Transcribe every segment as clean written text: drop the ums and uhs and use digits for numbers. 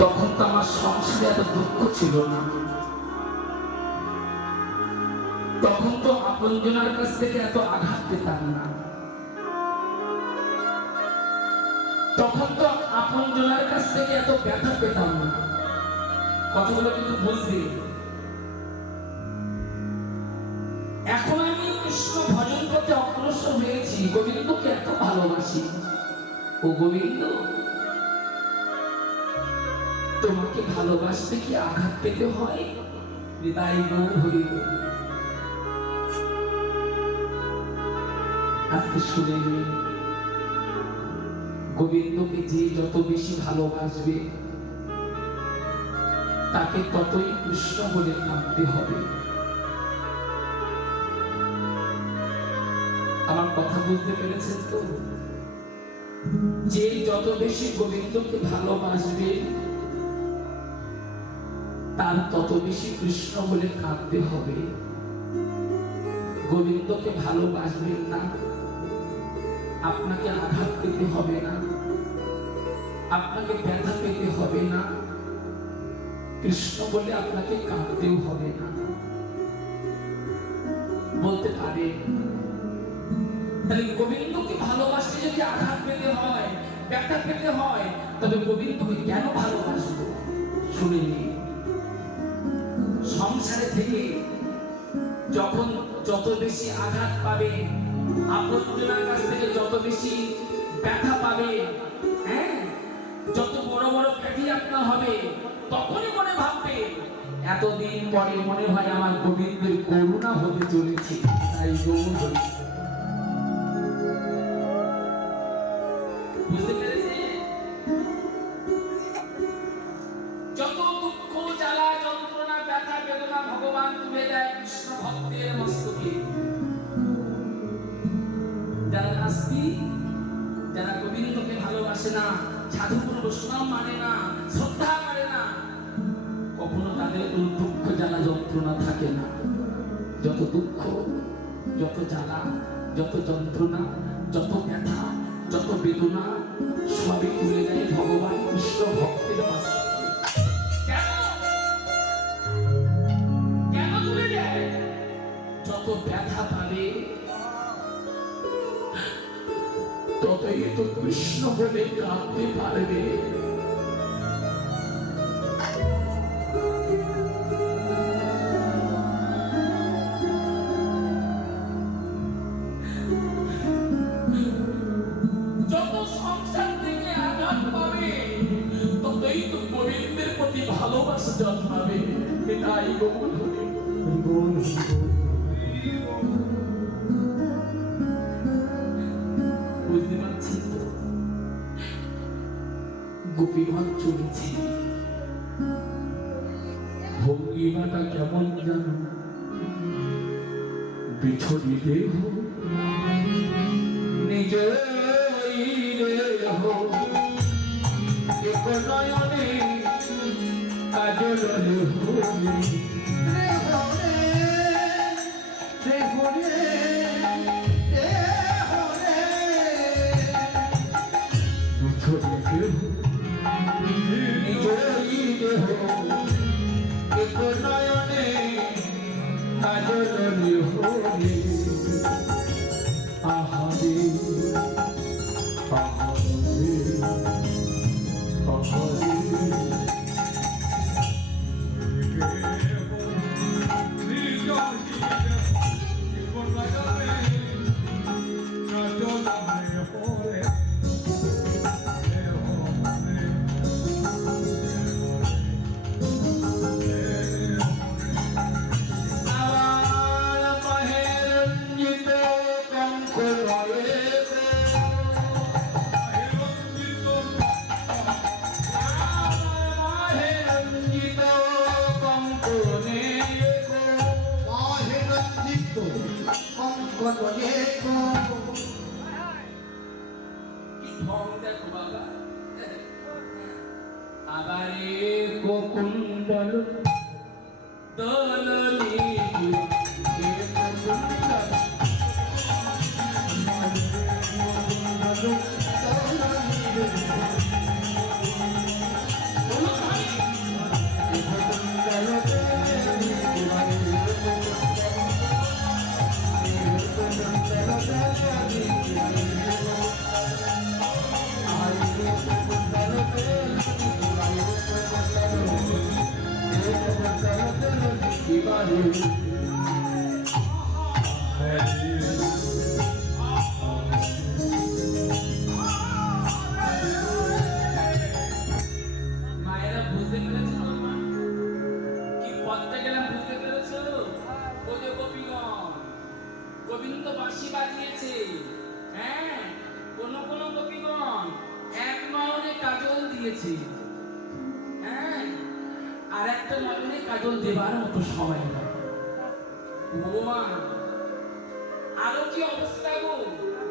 তখন তো আমার সংসারে এত দুঃখ ছিল না, তখন তো আপনজনের কাছ থেকে এত আঘাত পেতাম না, তখন তো আপনজনের কাছ থেকে এত ব্যথা পেতাম না। কথাগুলো কিন্তু বুঝবে। এখন আমি কৃষ্ণ ভজন করতে অগ্রসর হয়েছি, গোবিন্দকে এত ভালোবাসি। ও গোবিন্দ, তোমাকে ভালোবাসতে কি আঘাত পেতে হয়? হৃদয় গৌর হরি বল। আজকে শুনে নিন, গোবিন্দকে যে যত বেশি ভালোবাসবে তাকে ততই কৃষ্ণ বলে কাঁদতে হবে। আমার কথা বুঝতে পেরেছেন তো? যে যত বেশি গোবিন্দকে ভালোবাসবে তার তত বেশি কৃষ্ণ বলে কাঁদতে হবে। গোবিন্দকে ভালোবাসবেন না, আপনাকে আঘাত পেতে হবে না, আপনাকে ব্যথা পেতে হবে না, কৃষ্ণ বলে আপনাকে কাঁদতেও হবে না। বলতে পারে তাহলে গোবিন্দকে ভালোবাসতে যদি আঘাত পেতে হয়, ব্যথা পেতে হয়, তবে গোবিন্দকে কেন ভালোবাসবো? শুনে নিন, সংসারে থেকে যখন যত বেশি আঘাত পাবে, আপনজনের কাছ থেকে যত বেশি ব্যথা পাবে, হ্যাঁ, যত বড় বড় ব্যাধি আপনার হবে, তখনই মনে ভাববে এতদিন পরে মনে হয় আমার গোবিন্দের করুণা হতে চলেছে। তাই গৌর হরি। বুঝতে পেরেছে? যত দুঃখ জ্বালা যন্ত্রণা ব্যথা বেদনা ভগবান তুলে দেয় কৃষ্ণ ভক্তের মস্তকে। যারা নাস্তিক, যারা গোবিন্দকে ভালোবাসে না, সাধু গুরু বৈষ্ণব মানে না, শ্রদ্ধা করে না, কখনো তাদের কোনো দুঃখ জ্বালা যন্ত্রণা থাকে না। যত দুঃখ, যত জ্বালা, যত যন্ত্রণা, যত ব্যথা, যত বেদনা সবই তুলে দেয় ভগবান কৃষ্ণ ভক্তের মস্তকে। কেন তুলে দেয়? যত ব্যথা পাবে ততই তো কৃষ্ণ বলে কাঁদতে পারবে। যত সংসার থেকে আঘাত পাবে ততই তো গোবিন্দের প্রতি ভালোবাসা জন্মাবে। এটাই গৌর হরি বল। বুঝতে পারছি তো? গোপীগণ চলেছে, ভঙ্গিমাটা কেমন জানো? বিছড়ি দেহ নিজ দেহ, এক নয়নে কাজল হলে নয়নে কাজল হলে আহারে আহারে আহারে আবারে কুকুণ্ডল দলনি কুকুণ্ডল মায়েরা বুঝতে পেরেছো মা? কি পথটা গেলাম বুঝতে পেরেছো? ও যে গোপীগণ গোবিন্দ বাঁশি বাজিয়েছে। হ্যাঁ, কোন কোন গোপীগণ এক নয়নে কাজল দিয়েছে। হ্যাঁ, আর একটা নয়নে কাজল দেবার মতো সময় নেই। ভগবান আরো কি অবস্থা গো?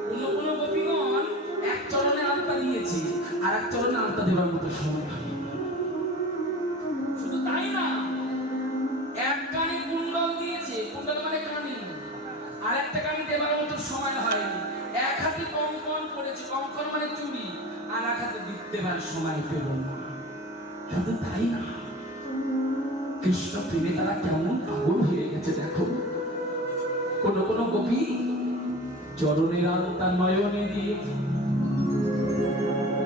কোন কোন গোপীগণ এক চরণে আলতা দিয়েছে, আর এক চরণে আলতা দেবার মতো সময় নেই। শুধু তাই না, এক কানে কুণ্ডল দিয়েছে, কুণ্ডল মানে কানে, আর একটা কানে দেবার মতো সময় হয়নি। এক হাতে কঙ্কন করেছে, কঙ্কন মানে চুড়ি, আর এক হাতে দেবার সময় পেল না। শুধু তাই না, কৃষ্ণ প্রেমে তারা কেমন পাগল হয়ে গেছে দেখো। কোন কোন গোপী চরণের আলতা নয়নে দিয়ে,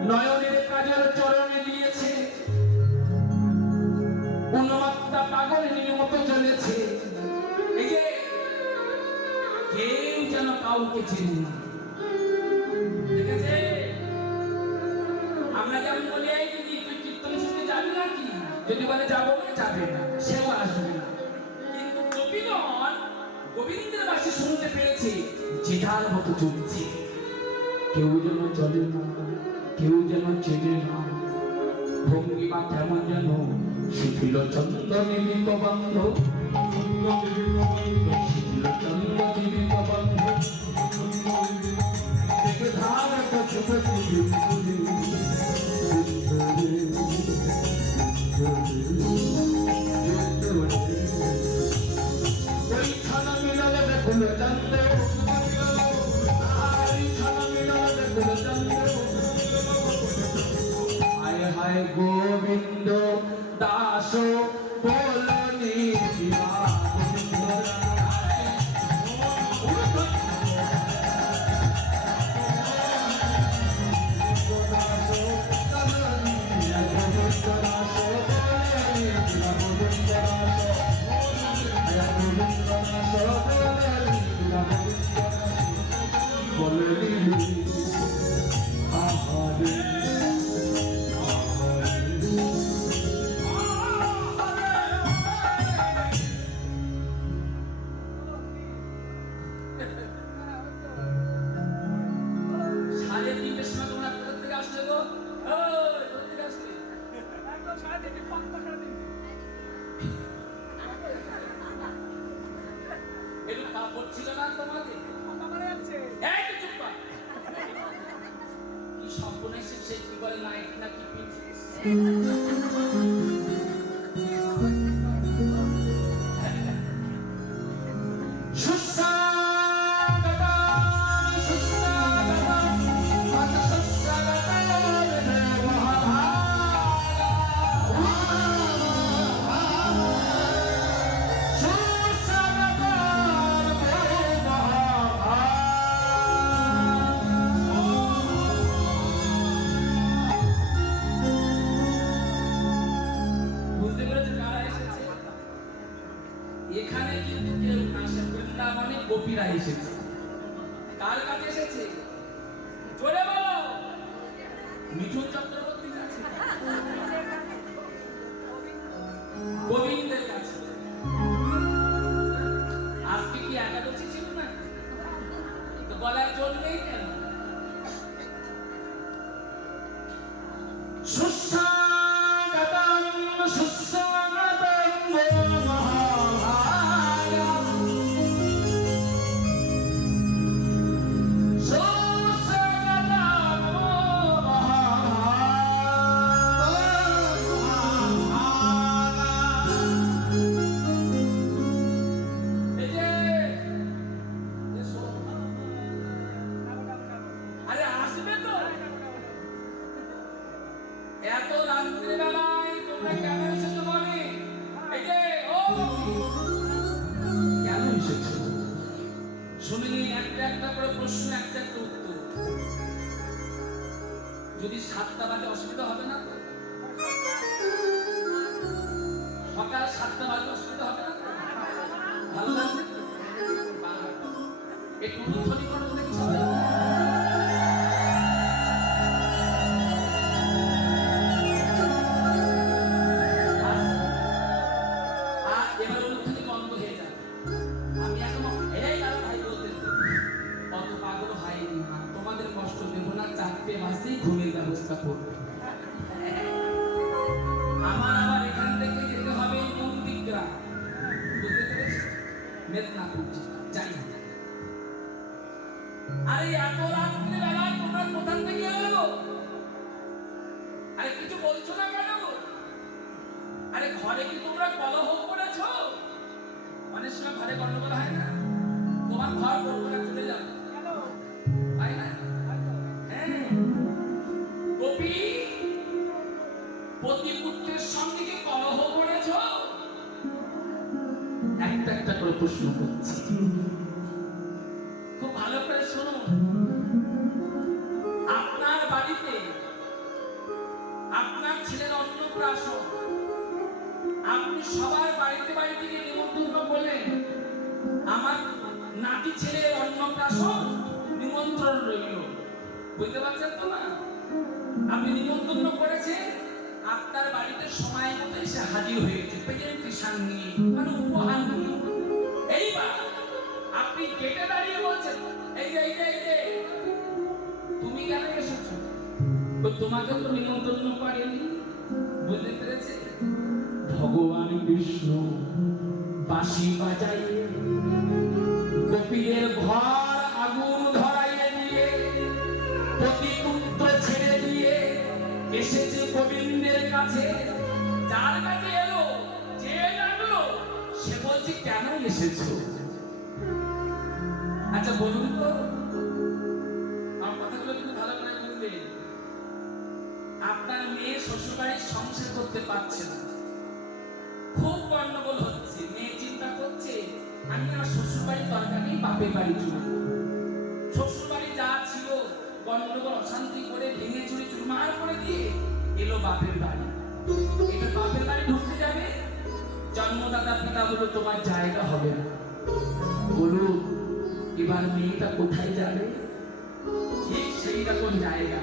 নয়নের কাজল চরণে দিয়েছে, উন্মাত্তা পাগলের মতো চলেছে। এই যে কেউ যেন কাউকে চেনে না, দেখেছে? আমরা যেমন বলি এই দিদি তুই কীর্তন শুনতে যাবি নাকি, যদি বলে যাবো না, যাবে না, সেও আসবে না। কিন্তু গোপীগণ গোবিন্দের বাসি শুনতে পেরেছে, যে যার মতো চলছে। কেউ যেন চলে না, কেউ যেন চেনে না, ভঙ্গিমা কেমন যেন শিথিল চন্দনে নিকবন্ধ, শিথিল চন্দনে নিকবন্ধ, দেখে ধারক যুবতী ওই ছানা মিলালে দেখুন চন্দ্র, ওই ছানা মিলালে দেখুন চন্দ্র। হায় হায় গোবিন্দ দাস বলনি এখানে কিন্তু কেউ না আসে, বৃন্দাবনে গোপীরা এসেছে। কার কাছে এসেছে জোরে বলো? মিঠুন চক্রবর্তী কাছে, গোবিন্দের কাছে। আজকে কি একাদশী ছিল না? তো বলার জোর নেই কেন? সুস্বাগতম সুস্বাগতম মহাভাগা, সুস্বাগতম মহাভাগা। এই যে আরে আসবে তো, এত রাত্রি বেলায় তোমরা কেন এসেছো বলে? এই যে ও কেন এসেছো শুনে নিন, একটা একটা করে প্রশ্ন, একটা একটা উত্তর। যদি 7টা বাজে অসুবিধা হবে না? সকাল 7টা বাজে অসুবিধা হবে না? আমার আবার এখান থেকে যেতে হবে নন্দীগ্রাম, বুঝতে পেরেছো? মেদিনীপুর যাই না। আরে এত রাত্রি বেলা তোমরা কোথা থেকে এলো? আরে কিছু বলছো না কেন? আরে ঘরে কি তোমরা কলহ করেছো? অনেক সময় ঘরে গন্ডগোল হয় না? তোমার ঘর করবো না, চলে যাও, তাই না? হ্যাঁ, গোপী পতিপুত্রের সঙ্গে কি কলহ করেছো? একটা একটা করে প্রশ্ন করছি, খুব ভালো করে শোনো। আপনার বাড়িতে আপনার ছেলের অন্নপ্রাশন, আপনি সবার বাড়িতে বাড়িতে গিয়ে নিমন্ত্রণ করলেন, আমার নাতি ছেলের অন্নপ্রাশন নিমন্ত্রণ রইল, বুঝতে পারছেন তো না? আপনি নিমন্ত্রণ করেছেন, আপনার বাড়িতে সময় মতো এসে হাজির হয়েছে প্রেজেন্টেশন নিয়ে, মানে উপহার নিয়ে। এইবার আপনি গেটে দাঁড়িয়ে বলছেন, এই যে এই যে এই যে তুমি কেন এসেছো? তো তোমাকে তো নিমন্ত্রণ করেনি, বুঝতে পেরেছে? ভগবান বিষ্ণু বাঁশি বাজাইয়ে গোপীদের ঘর আগুন ধরাইয়ে দিয়ে পতিপুত্র ছেড়ে দিয়ে এসেছে গোবিন্দের কাছে। যার কাছে এলো, যে ডাকলো, সে বলছে কেন এসেছো? আচ্ছা বলুন তো, আমার কথাগুলো কিন্তু ভালো করে বুঝবেন। আপনার মেয়ে শ্বশুরবাড়ির সংসার করতে পারছে না, খুব গন্ডগোল হচ্ছে, মেয়ে চিন্তা করছে আমি আমার শ্বশুরবাড়ির দরকার নেই, বাপের বাড়ি চলে যাবো। শ্বশুরবাড়ি যা ছিল গন্ডগোল অশান্তি করে ভেঙে চুরি চুরমার করে দিয়ে এলো বাপের বাড়ি। এবার বাপের বাড়ি ঢুকতে যাবে, জন্মদাতা পিতা বলল তোমার জায়গা হবে না। বলুন এবার মেয়েটা কোথায় যাবে? ঠিক সেই রকম জায়গা,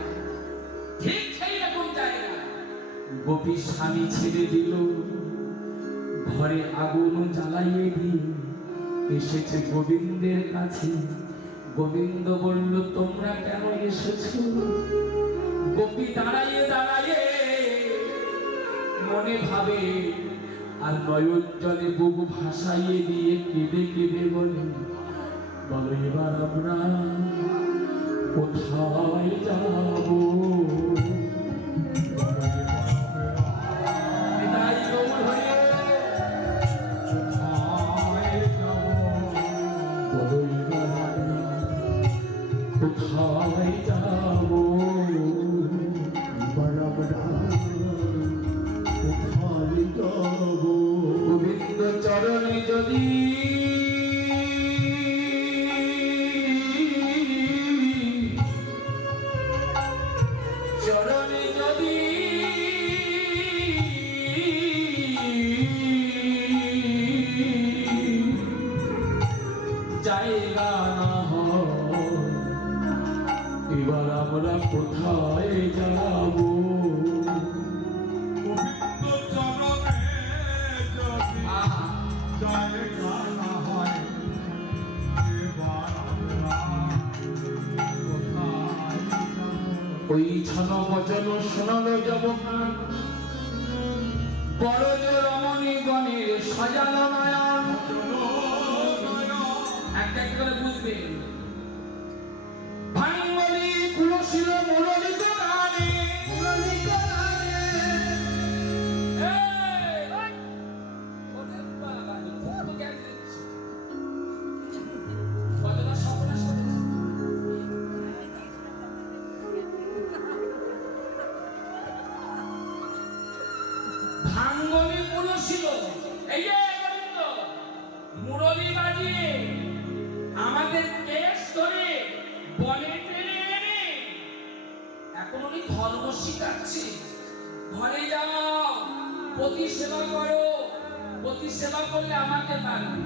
ঠিক সেই রকম জায়গা। গোপী স্বামী ছেড়ে দিল, ঘরে আগুন জ্বালাইয়ে দিয়ে এসেছে গোবিন্দের কাছে। গোবিন্দ বলল তোমরা কেন এসেছো? গোপী দাঁড়াইয়ে দাঁড়াইয়ে মনে ভাবে আর নয়ন জলে বুক ভাসাইয়ে দিয়ে কেঁদে কেঁদে বলে, বলো এবার আমরা কোথায় যাব? কোথায় যাব? কোথায় যাব? গোবিন্দ চরণে যদি চরণে যদি জায়গা না হয়, এবার আমরা কোথায় যাব? গোবিন্দ চরণে যদি জায়গা না হয়, এবার আমরা কোথায় যাব? ওই ছন বচন শোনালো যবক, বড় যে রমণী গণের সাজানো নয়ন। একটা করে বুঝবেন, ভাঙ্গলি কুলশীল মুরলিত গানে, মুরলিত গানে ওদের বাবা খুব তো জ্ঞান দিচ্ছে, কতটা সর্বনাশ করেছে। ভাঙ্গলি কুলশীল, এই যে গোবিন্দ মুরলি বাজিয়ে আমাদের কেশ ধরে বনে টেনে এনে এখন উনি ধর্ম শিখাচ্ছে। ঘরে যাও, পতি সেবা করো, পতি সেবা করলে আমাকে পারবে।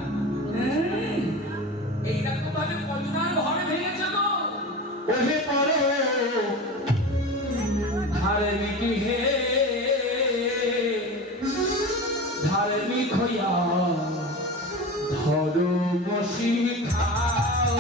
এইরকম ভাবে কতনার ঘরে ভেঙেছে গো। ওহে পরে ধার্মিক হে, ধার্মিক হইয়া ধর্ম শিখাও।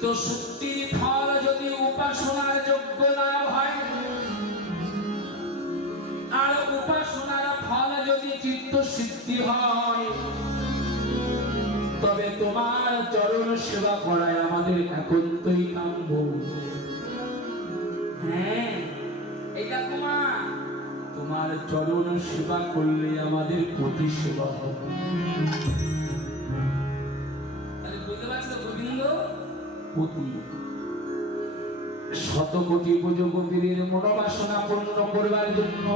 চিত্ত শুদ্ধির ফল যদি উপাসনার যোগ্য না হয়, আর উপাসনার ফল যদি চিত্ত সিদ্ধি হয়, তবে তোমার চরণ সেবা করায় আমাদের একান্তই কাম্য। হ্যাঁ, এটা তোমার চরণ সেবা করলে আমাদের প্রতি সেবা হবে। তাহলে বুঝতে পারছো গোবিন্দ প্রতি শতকোটি পুজোপতির মনোবাসনা পূর্ণ করবার জন্য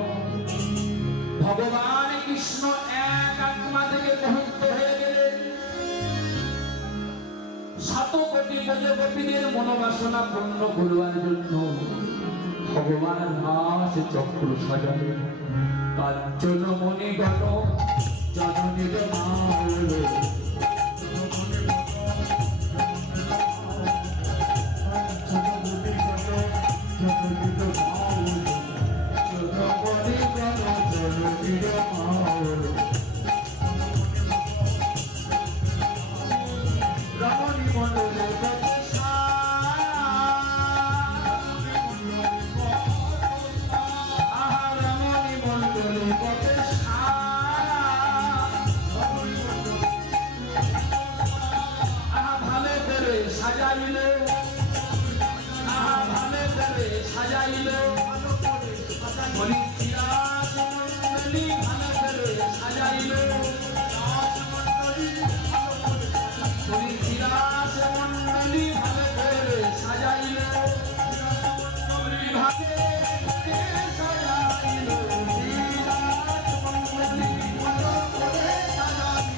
ভগবান কৃষ্ণ এক আত্মা থেকে মুক্ত হয়ে গেলেন। শতকোটি পুজোপতির মনোবাসনা পূর্ণ করবার জন্য ভগবান রাস চক্র সাজালেন। কাঞ্চন মণিগণ জননীর মাল, রমণী মন্ডলে সাজাইল, ভাবে করে সাজাইল, হরিচিরাজ মন্ডলী ভালো করে সাজাইল, হরিচিরাজ মন্ডলী ভালো করে সাজাইল, বিভাগে সাজাইল, চিরাজ মন্ডলী ভালো করে সাজাইল।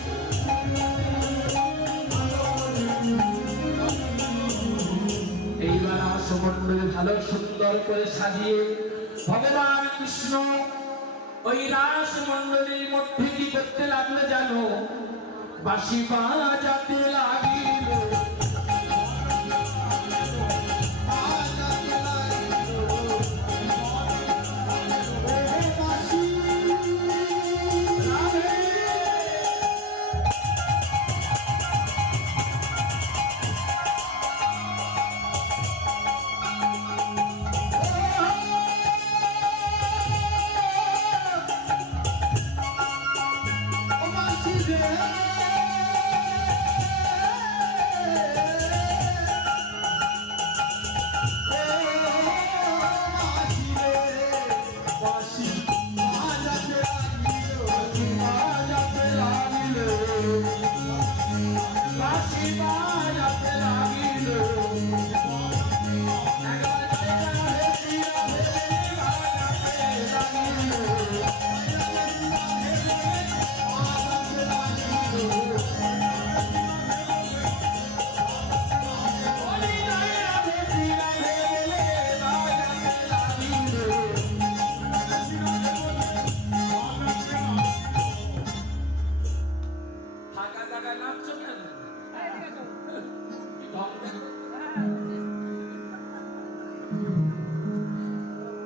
এইবার রাসমণ্ডলী ভালো সুন্দর করে সাজিয়ে ভগবান কৃষ্ণ ওই রাসমণ্ডলীর মধ্যে কি করতে লাগলো জানো? বাঁশি বাজাতে লাগিল,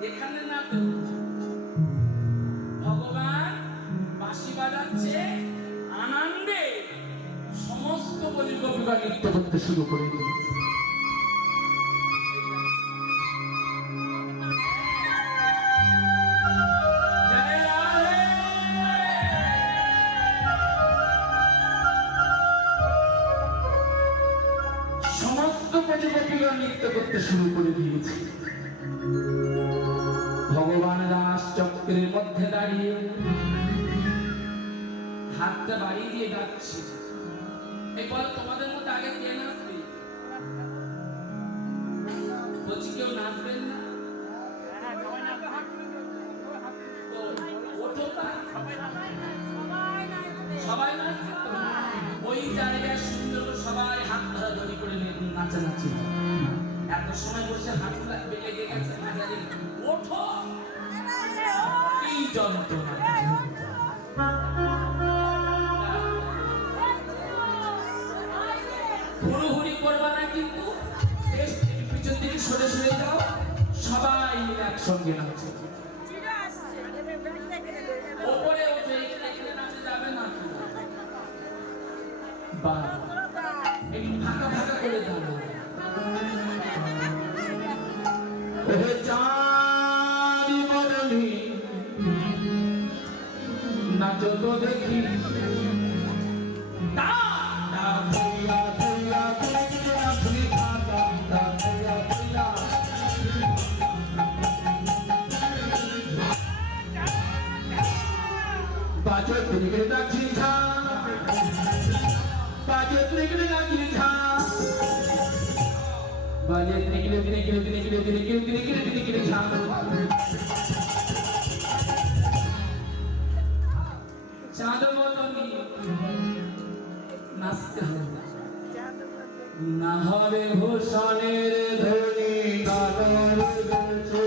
এখানে না তো ভগবান বাঁশি বাজাচ্ছে আনন্দে, সমস্ত বলিগোপীরা নৃত্য করতে শুরু করে দিয়েছে। সমস্ত বলিগোপীরা নৃত্য করতে শুরু করে দিয়েছে। ভগবান রাস চক্রের মধ্যে দাঁড়িয়ে হাতটা বাড়িয়ে দিয়ে ডাকছে, এই বল তোমাদের মধ্যে আগে কে নাচবে? বলছি কেউ নাচবেন না? সবাই নাচবে, ওই জায়গায় সুন্দর সবাই হাত ধরাধরি করে নাচানাচি। এত সময় বসে হাঁটুটা লেগে গেছে, ওঠো, কি যন্ত্রণা! হুড়ুহুড়ি করবা না কিন্তু, পিছন দিকে সরে সরে যাও, সবাই মিলে একসঙ্গে নাচে। ওপরে ওঠে, এখানে নাচে যাবে না, বা একটু ফাঁকা ফাঁকা করে দাঁড়ো, যত দেখি তা বাজে ত্রিগড়ে ডাকি ঝা বাজে ত্রিগড়ে ডাকি ঝা বাজে ত্রিগড়ে ত্রিগড়ে ত্রিগড়ে ত্রিগড়ে ত্রিগড়ে ত্রিগড়ে ঝা চাঁদ মতনি নাচতে হবে না হবে ভূষণের ধনী নাগর গেছে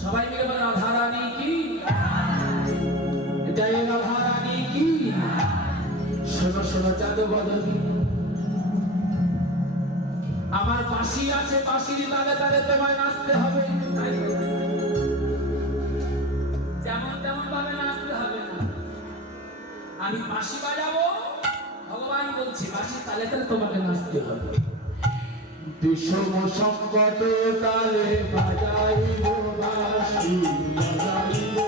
সবাই মিলে বলে রাধা রানী কি এটাই রাধা রানী কি শোনো শোনো চাঁদ বদনী আমার বাঁশি আছে বাঁশির তালে তালে তোমায় নাচতে হবে যেমন তেমন ভাবে নাচতে হবে না আমি বাঁশি বাজাবো ভগবান বলছে বাঁশির তালে তালে তোমাকে নাচতে হবে বিষম সংকট তালে বাজাইব বাঁশি বাজাইব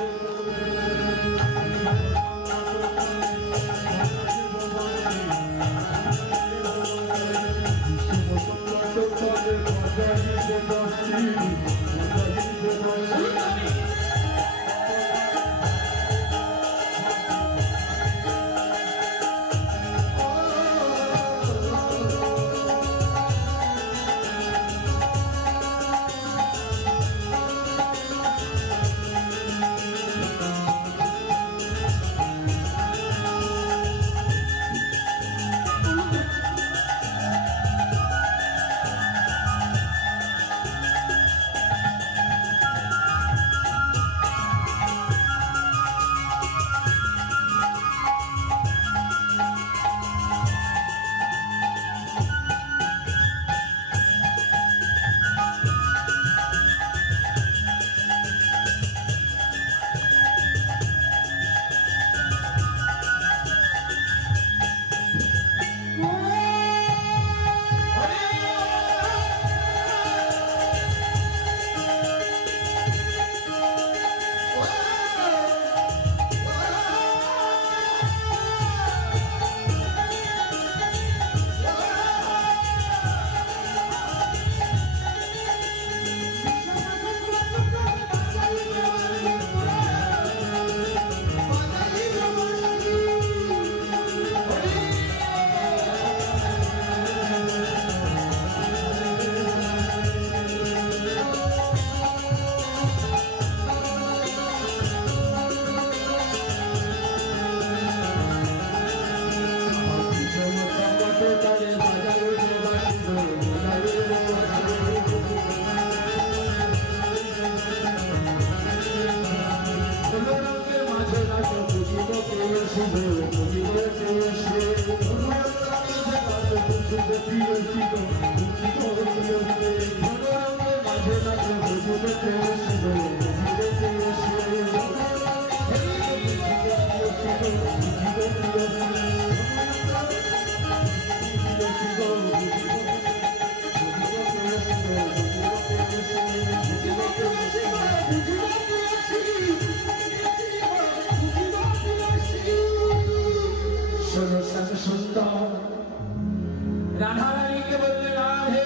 রাধারানীকে বললেন রাধে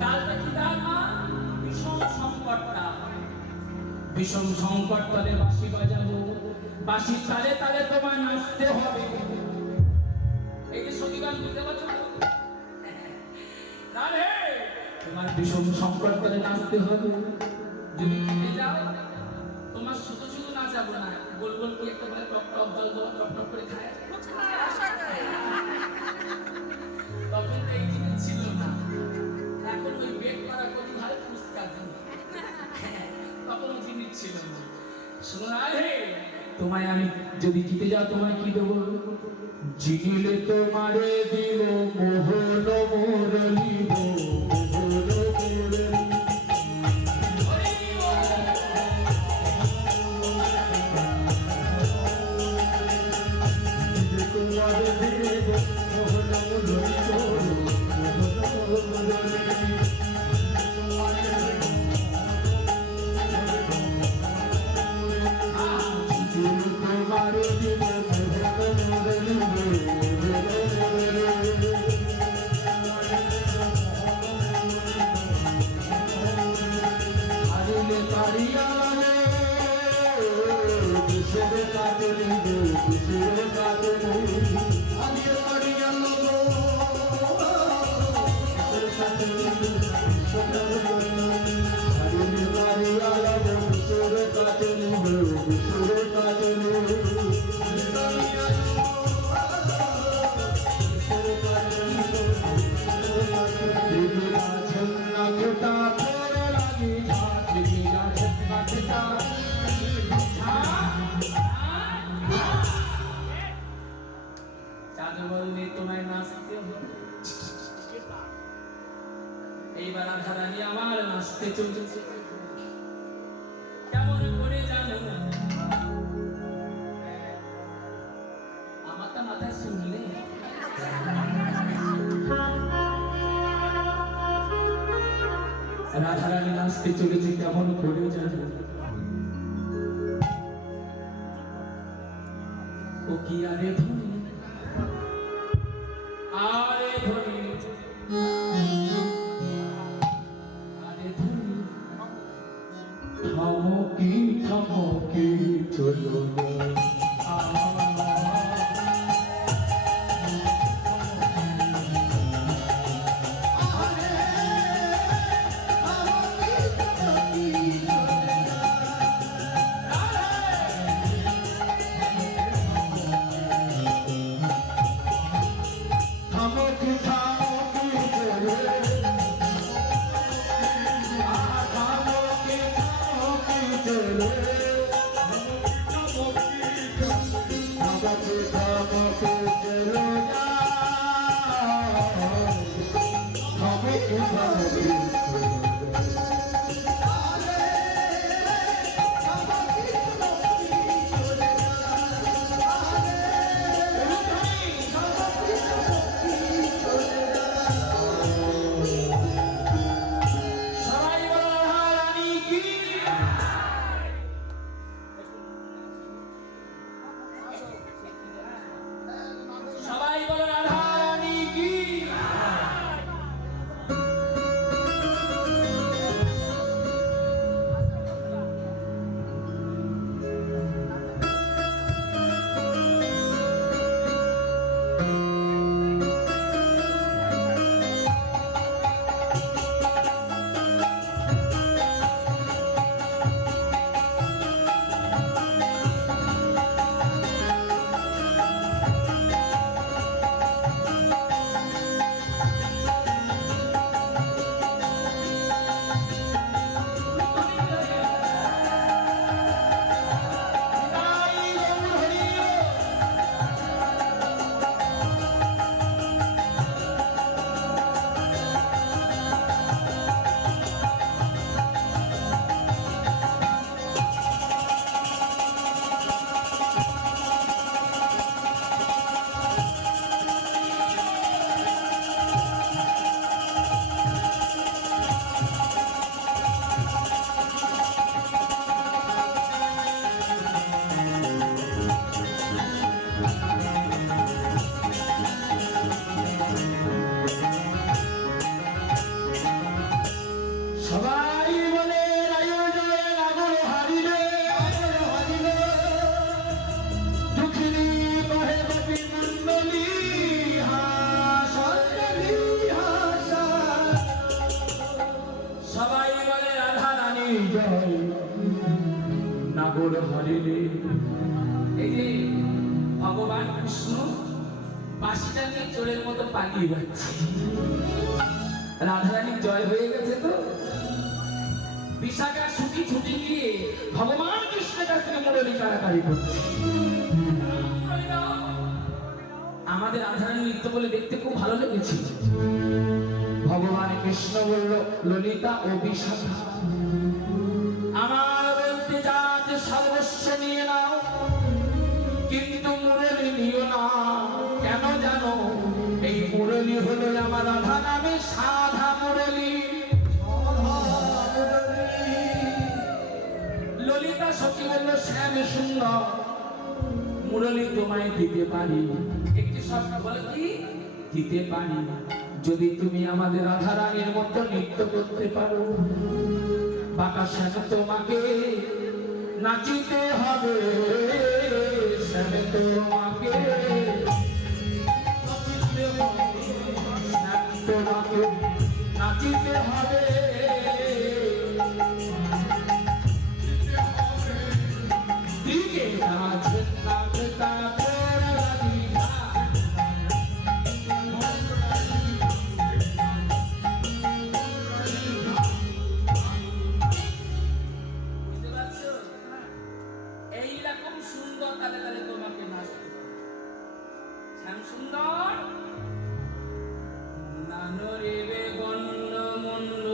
তালটা কি তাল মা বিষম সংকট তালে বাঁশি বাজাবো বাঁশির তালে তালে তোমায় নাচতে হবে এই যে সঙ্গীগান বুঝতে পারছো রাধে তোমার বিষম সংকট তালে নাচতে হবে যদি জিতে যাও তোমার শুধু শুধু নাচাবো না গোল গোল করে একটা বলে টপ টপ জল দেওয়া টপ টপ করে খায় তখন তো এই জিনিস ছিল না এখন ওই বেক করা করি ভালো পুরস্কার দিন তখন ওই জিনিস ছিল না শোনো রাধে তোমায় আমি যদি জিতে যাও তোমায় কি দেবো জিতলে তোমারে দিব মোহন মুরলি মোহন মুরলি তোমায় নাচতে হবে এইবার রাধারানী আমার নাচতে চলেছে কেমন করে জানো আমারটা মাথায় শুনলে রাধারানী নাচতে চলেছে কেমন করে জানো ও কি আরে ধনী আরে ধনী আরে ধনী থামকি চলো Thank you. এই যে ভগবান কৃষ্ণ বাঁশিটা নিয়ে চোরের মতো পালিয়ে যাচ্ছে। রাধারানী জয় হয়ে গেছে তো বিশাখা ছুটি ছুটি নিয়ে ভগবান কৃষ্ণের কাছ থেকে মুরলী কারাকারি করছে। আমাদের রাধারানী নৃত্য বলে দেখতে খুব ভালো লেগেছে। ভগবান কৃষ্ণ বলল, ললিতা ও বিশাখা, আমার বলতে যা আছে সর্বস্ব নিয়ে নাও, কিন্তু মুরলী নিও না। কেন জানো? এই মুরলী হলো আমার রাধা নামে সাধা মুরলী। ললিতা সখী বলল, শ্যাম সুন্দর, মুরলী তোমায় দিতে পারি। একটি শব্দ বলে কি দিতে পারি, যদি তুমি আমাদের রাধারানীর মতো নৃত্য করতে পারো। বাঁকা শ্যাম তোমাকে নাচিতে হবে, শ্যাম তোমাকে নাচিতে হবে। দিকে নাচে নাচে তাদের রাধিকা। বুঝতে পারছো? এইরকম সুন্দর তালে তালে তোমাকে নাচতে হবে। শ্যাম সুন্দর নানরে বেগন্ন মন্ড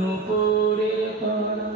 নুপুরে করা।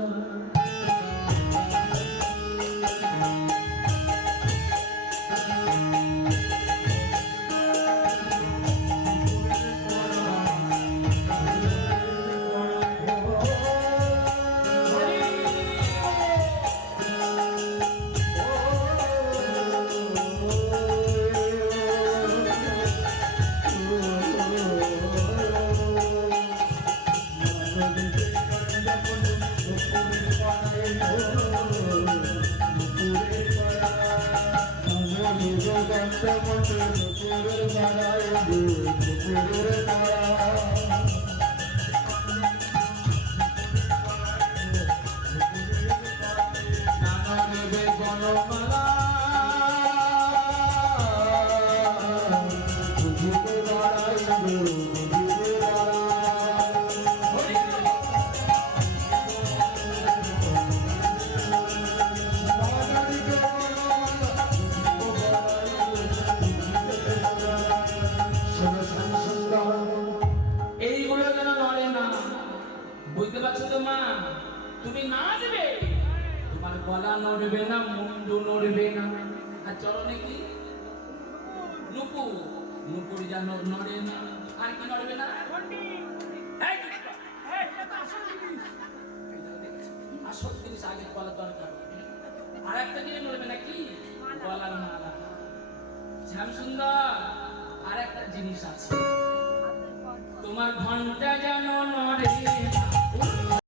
এইগুলো যেন নড়ে না। বুঝতে পারছো তো মা? তুমি নাচবে, তোমার গলা নড়বে না, মুন্ডু নড়বে না। আর চরণে কি নুপুর, নুপুর যেন নড়ে না। আর কি নড়বে না? আসল জিনিস আগে বলা দরকার। আর একটা জিনিস নড়বে না, কি? গলার মালা। শ্যাম সুন্দর আর একটা জিনিস আছে, তোমার ঘন্টা যা